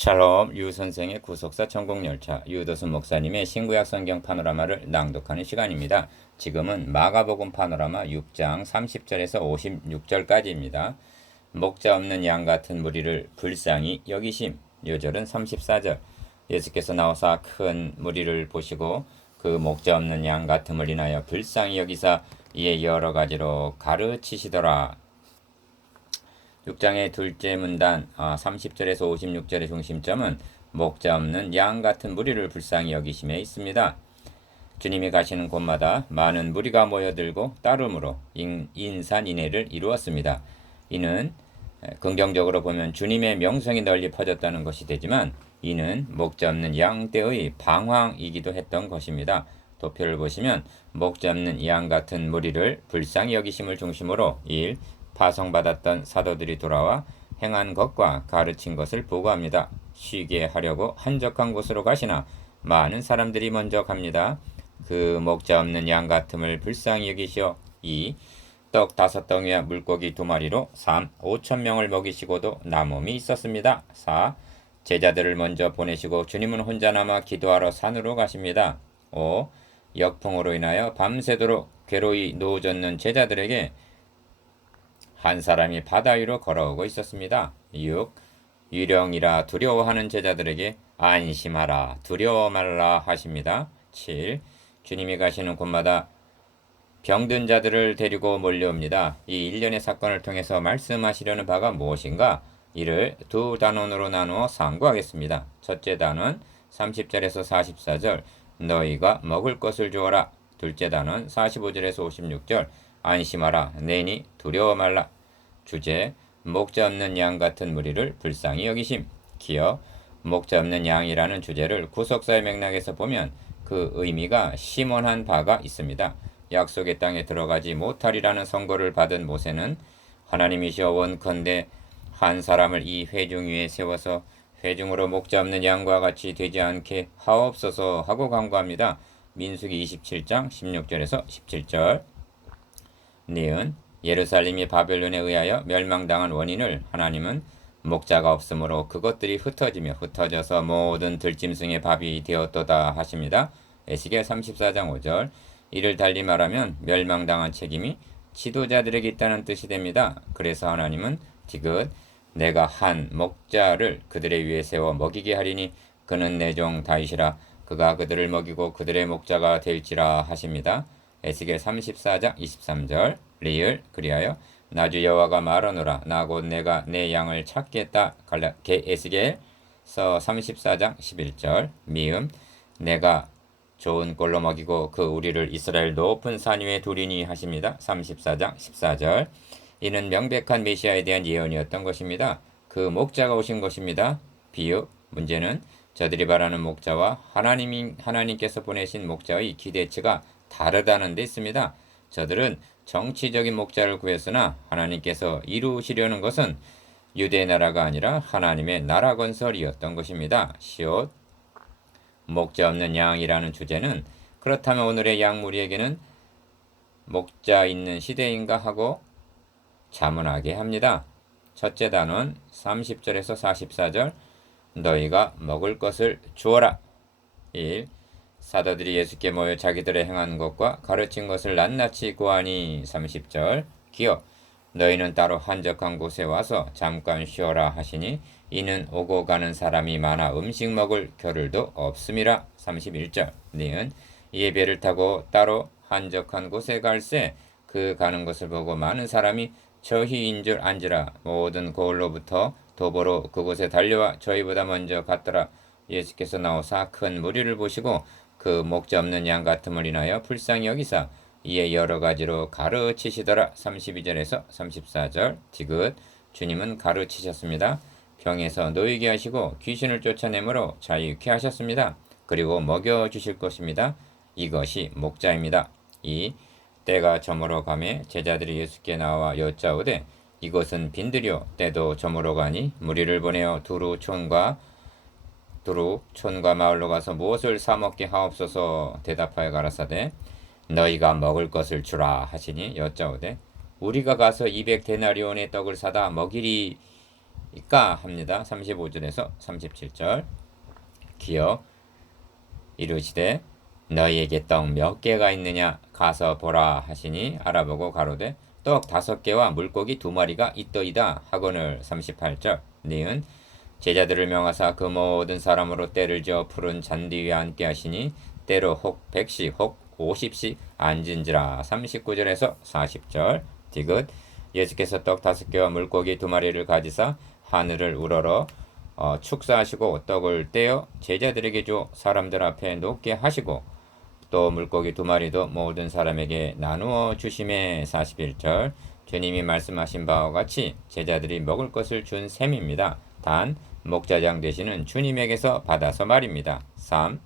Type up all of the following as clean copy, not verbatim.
샬롬 유 선생의 구속사 천국열차 유도순 목사님의 신구약 성경 파노라마를 낭독하는 시간입니다. 지금은 마가복음 파노라마 6장 30절에서 56절까지입니다. 목자 없는 양 같은 무리를 불쌍히 여기심. 요절은 34절. 예수께서 나오사 큰 무리를 보시고 그 목자 없는 양 같음을 인하여 불쌍히 여기사 이에 여러 가지로 가르치시더라. 6장의 둘째 문단 30절에서 56절의 중심점은 목자 없는 양 같은 무리를 불쌍히 여기심에 있습니다. 주님이 가시는 곳마다 많은 무리가 모여들고 따름으로 인산인해를 이루었습니다. 이는 긍정적으로 보면 주님의 명성이 널리 퍼졌다는 것이 되지만 이는 목자 없는 양 떼의 방황이기도 했던 것입니다. 도표를 보시면 목자 없는 양 같은 무리를 불쌍히 여기심을 중심으로 1. 파송받았던 사도들이 돌아와 행한 것과 가르친 것을 보고합니다. 쉬게 하려고 한적한 곳으로 가시나 많은 사람들이 먼저 갑니다. 그 목자 없는 양 같음을 불쌍히 여기시어 2. 떡 5덩이와 물고기 2마리로 3. 5,000명을 먹이시고도 남음이 있었습니다. 4. 제자들을 먼저 보내시고 주님은 혼자 남아 기도하러 산으로 가십니다. 5. 역풍으로 인하여 밤새도록 괴로이 누워졌는 제자들에게 한 사람이 바다 위로 걸어오고 있었습니다. 6. 유령이라 두려워하는 제자들에게 안심하라 두려워 말라 하십니다. 7. 주님이 가시는 곳마다 병든 자들을 데리고 몰려옵니다. 이 일련의 사건을 통해서 말씀하시려는 바가 무엇인가? 이를 두 단원으로 나누어 상고하겠습니다. 첫째 단원 30절에서 44절 너희가 먹을 것을 주어라. 둘째 단원 45절에서 56절 안심하라 내니 두려워 말라. 주제 목자 없는 양 같은 무리를 불쌍히 여기심. 기어 목자 없는 양이라는 주제를 구속사의 맥락에서 보면 그 의미가 심원한 바가 있습니다. 약속의 땅에 들어가지 못하리라는 선고를 받은 모세는 하나님이시여 원컨대 한 사람을 이 회중 위에 세워서 회중으로 목자 없는 양과 같이 되지 않게 하옵소서 하고 간구합니다. 민수기 27장 16절에서 17절. 니은 예루살렘이 바벨론에 의하여 멸망당한 원인을 하나님은 목자가 없으므로 그것들이 흩어지며 흩어져서 모든 들짐승의 밥이 되었도다 하십니다. 에스겔 34장 5절. 이를 달리 말하면 멸망당한 책임이 지도자들에게 있다는 뜻이 됩니다. 그래서 하나님은 지긋 내가 한 목자를 그들의 위에 세워 먹이게 하리니 그는 내 종 다윗이라 그가 그들을 먹이고 그들의 목자가 될지라 하십니다. 에스겔 34장 23절. 리을 그리하여 나주 여호와가 말하노라 나 곧 내가 내 양을 찾겠다. 에스겔서 34장 11절. 미음 내가 좋은 꼴로 먹이고 그 우리를 이스라엘 높은 산 위에 두리니 하십니다. 34장 14절. 이는 명백한 메시아에 대한 예언이었던 것입니다. 그 목자가 오신 것입니다. 비유 문제는 저들이 바라는 목자와 하나님께서 보내신 목자의 기대치가 다르다는 데 있습니다. 저들은 정치적인 목자를 구했으나 하나님께서 이루시려는 것은 유대 나라가 아니라 하나님의 나라 건설이었던 것입니다. 시옷 목자 없는 양이라는 주제는 그렇다면 오늘의 양무리에게는 목자 있는 시대인가 하고 자문하게 합니다. 첫째 단원 30절에서 44절 너희가 먹을 것을 주어라. 1. 사도들이 예수께 모여 자기들의 행한 것과 가르친 것을 낱낱이 고하니 30절 기어 너희는 따로 한적한 곳에 와서 잠깐 쉬어라 하시니 이는 오고 가는 사람이 많아 음식 먹을 겨를도 없음이라 31절 니은 이에 배를 타고 따로 한적한 곳에 갈새 그 가는 것을 보고 많은 사람이 저희인 줄 안지라 모든 고을로부터 도보로 그곳에 달려와 저희보다 먼저 갔더라. 예수께서 나오사 큰 무리를 보시고 그 목자 없는 양 같음을 인하여 불쌍히 여기사 이에 여러 가지로 가르치시더라. 32절에서 34절 디귿 주님은 가르치셨습니다. 병에서 놓이게 하시고 귀신을 쫓아내므로 자유케 하셨습니다. 그리고 먹여주실 것입니다. 이것이 목자입니다. 2. 때가 저물어 가매 제자들이 예수께 나와 여짜오되 이것은 빈들이요 때도 저물어 가니 무리를 보내어 두루 촌과 마을로 가서 무엇을 사 먹게 하옵소서. 대답하여 가라사대 너희가 먹을 것을 주라 하시니 여짜오되 우리가 가서 200데나리온의 떡을 사다 먹이리 것이니까 합니다. 35절에서 37절. 기억 이르시되 너희에게 떡 몇 개가 있느냐 가서 보라 하시니 알아보고 가로되 떡 5개와 물고기 2마리가 있더이다 하거늘. 38절. 니은 제자들을 명하사 그 모든 사람으로 때를 지어 푸른 잔디 위에 앉게 하시니 때로 혹 100씩 혹 50씩 앉은지라. 39절에서 40절. 디귿 예수께서 떡 5개와 물고기 2마리를 가지사 하늘을 우러러 축사하시고 떡을 떼어 제자들에게 줘 사람들 앞에 놓게 하시고 또 물고기 2마리도 모든 사람에게 나누어 주심에. 41절. 주님이 말씀하신 바와 같이 제자들이 먹을 것을 준 셈입니다. 단 목자장 되시는 주님에게서 받아서 말입니다. 3.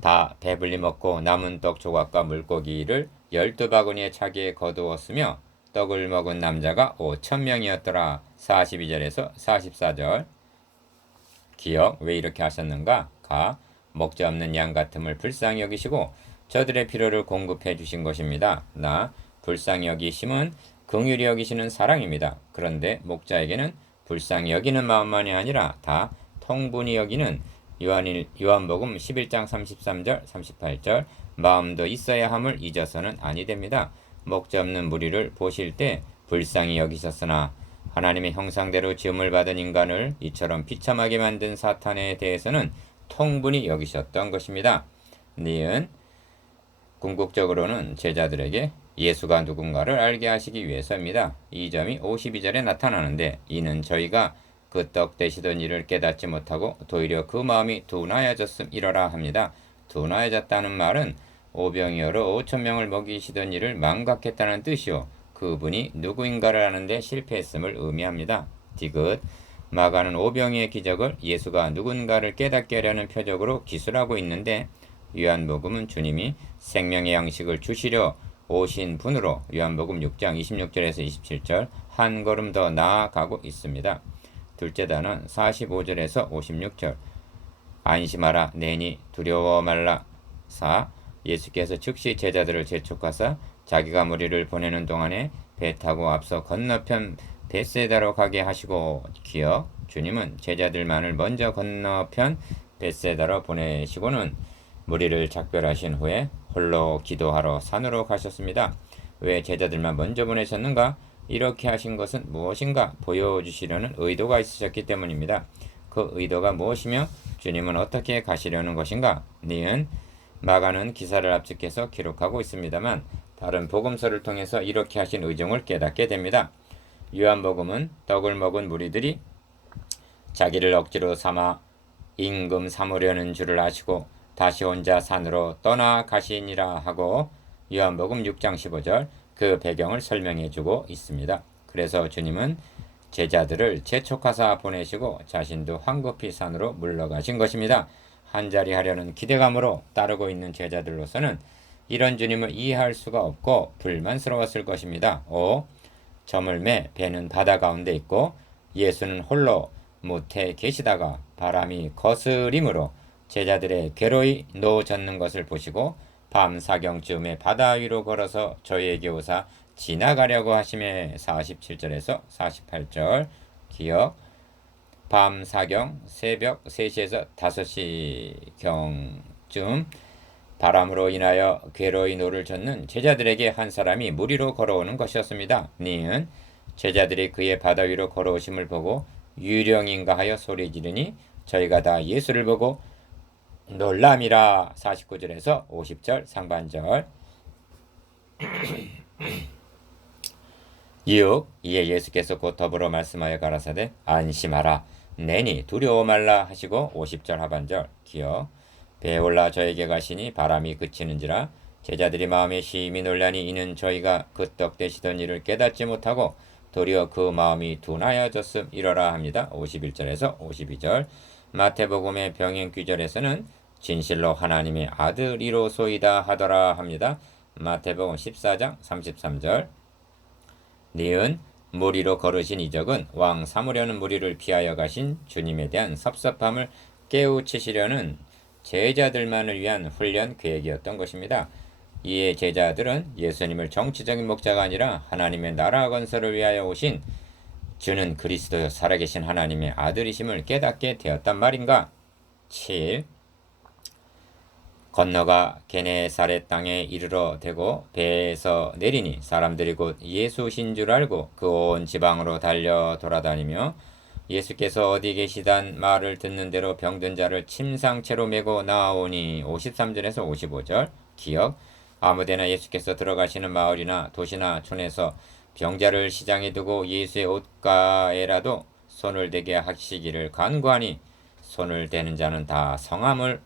다 배불리 먹고 남은 떡 조각과 물고기를 12바구니에 차게 거두었으며 떡을 먹은 남자가 5,000명이었더라. 42절에서 44절. 기억 왜 이렇게 하셨는가? 가 먹자 없는 양 같음을 불쌍히 여기시고 저들의 필요를 공급해 주신 것입니다. 나 불쌍히 여기심은 긍휼히 여기시는 사랑입니다. 그런데 목자에게는 불쌍히 여기는 마음만이 아니라 다 통분히 여기는 요한복음 11장 33절 38절 마음도 있어야 함을 잊어서는 아니 됩니다. 목자 없는 무리를 보실 때 불쌍히 여기셨으나 하나님의 형상대로 지음을 받은 인간을 이처럼 비참하게 만든 사탄에 대해서는 통분히 여기셨던 것입니다. 니은 궁극적으로는 제자들에게 예수가 누군가를 알게 하시기 위해서입니다. 이 점이 52절에 나타나는데 이는 저희가 그 떡 되시던 일을 깨닫지 못하고 도리어 그 마음이 둔하여졌음이러라 합니다. 둔하여졌다는 말은 오병이어로 5,000명을 먹이시던 일을 망각했다는 뜻이요 그분이 누구인가를 아는데 실패했음을 의미합니다. 디귿 마가는 오병이의 기적을 예수가 누군가를 깨닫게 하려는 표적으로 기술하고 있는데 요한복음은 주님이 생명의 양식을 주시려 오신 분으로 요한복음 6장 26절에서 27절 한 걸음 더 나아가고 있습니다. 둘째 단은 45절에서 56절 안심하라 내니 두려워 말라. 4. 예수께서 즉시 제자들을 재촉하사 자기가 무리를 보내는 동안에 배 타고 앞서 건너편 벳세다로 가게 하시고 기억 주님은 제자들만을 먼저 건너편 벳세다로 보내시고는 무리를 작별하신 후에 홀로 기도하러 산으로 가셨습니다. 왜 제자들만 먼저 보내셨는가? 이렇게 하신 것은 무엇인가 보여주시려는 의도가 있으셨기 때문입니다. 그 의도가 무엇이며 주님은 어떻게 가시려는 것인가? 니은 마가는 기사를 압축해서 기록하고 있습니다만 다른 복음서를 통해서 이렇게 하신 의중을 깨닫게 됩니다. 요한복음은 떡을 먹은 무리들이 자기를 억지로 삼아 임금 삼으려는 줄을 아시고 다시 혼자 산으로 떠나가시니라 하고 요한복음 6장 15절 그 배경을 설명해 주고 있습니다. 그래서 주님은 제자들을 재촉하사 보내시고 자신도 황급히 산으로 물러가신 것입니다. 한자리 하려는 기대감으로 따르고 있는 제자들로서는 이런 주님을 이해할 수가 없고 불만스러웠을 것입니다. 5. 저물매 배는 바다 가운데 있고 예수는 홀로 못해 계시다가 바람이 거스림으로 제자들의 괴로이 놓아졌는 것을 보시고 밤 사경쯤에 바다 위로 걸어서 저희에게 오사 지나가려고 하심에. 47절에서 48절 기억 밤 사경 새벽 3시에서 5시경쯤 바람으로 인하여 괴로이 노를 젓는 제자들에게 한 사람이 무리로 걸어오는 것이었습니다. 니은 제자들이 그의 바다 위로 걸어오심을 보고 유령인가 하여 소리 지르니 저희가 다 예수를 보고 놀람이라. 49절에서 50절 상반절 6. 이에 예수께서 곧 더불어 말씀하여 가라사대 안심하라 내니 두려워 말라 하시고 50절 하반절 기억 배에 올라 저에게 가시니 바람이 그치는지라 제자들이 마음에 심히 놀라니 이는 저희가 그 떡 되시던 일을 깨닫지 못하고 도리어 그 마음이 둔하여졌음 이러라 합니다. 51절에서 52절 마태복음의 병행귀절에서는 진실로 하나님의 아들이로소이다 하더라 합니다. 마태복음 14장 33절 니은 무리로 걸으신 이적은 왕 삼으려는 무리를 피하여 가신 주님에 대한 섭섭함을 깨우치시려는 제자들만을 위한 훈련 계획이었던 것입니다. 이에 제자들은 예수님을 정치적인 목자가 아니라 하나님의 나라 건설을 위하여 오신 주는 그리스도요 살아계신 하나님의 아들이심을 깨닫게 되었단 말인가? 7. 건너가 게네사렛 땅에 이르러 대고 배에서 내리니 사람들이 곧 예수신 줄 알고 그 온 지방으로 달려 돌아다니며 예수께서 어디 계시단 말을 듣는 대로 병든 자를 침상채로 메고 나오니 53절에서 55절 기억 아무데나 예수께서 들어가시는 마을이나 도시나 촌에서 병자를 시장에 두고 예수의 옷가에라도 손을 대게 하시기를 간구하니 손을 대는 자는 다 성함을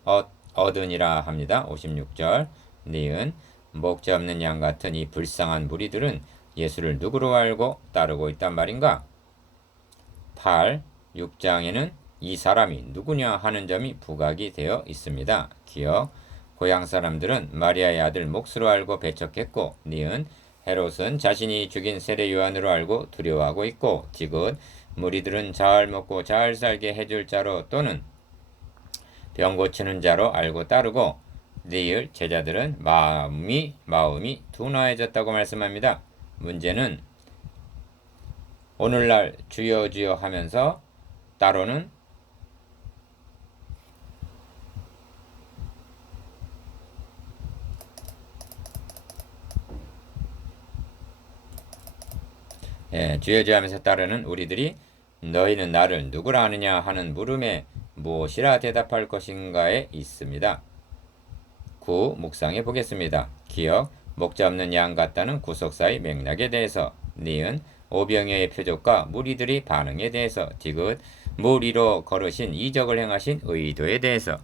얻으니라 합니다. 56절 니은 목자 없는 양 같은 이 불쌍한 무리들은 예수를 누구로 알고 따르고 있단 말인가? 8. 6장에는 이 사람이 누구냐 하는 점이 부각이 되어 있습니다. 기억 고향 사람들은 마리아의 아들 몫으로 알고 배척했고 니은 헤롯은 자신이 죽인 세례 요한으로 알고 두려워하고 있고 디귿 무리들은 잘 먹고 잘 살게 해줄 자로 또는 병 고치는 자로 알고 따르고 니을 제자들은 마음이 둔화해졌다고 말씀합니다. 문제는 오늘날 주여 주여 하면서 따로는 주여 주여 하면서 따르는 우리들이 너희는 나를 누구라 하느냐 하는 물음에 무엇이라 대답할 것인가에 있습니다. 9. 묵상해 보겠습니다. 기억 목자 없는 양 같다는 구속사의 맥락에 대해서 니은 오병이어의 표적과 무리들이 반응에 대해서 디귿 무리로 걸으신 이적을 행하신 의도에 대해서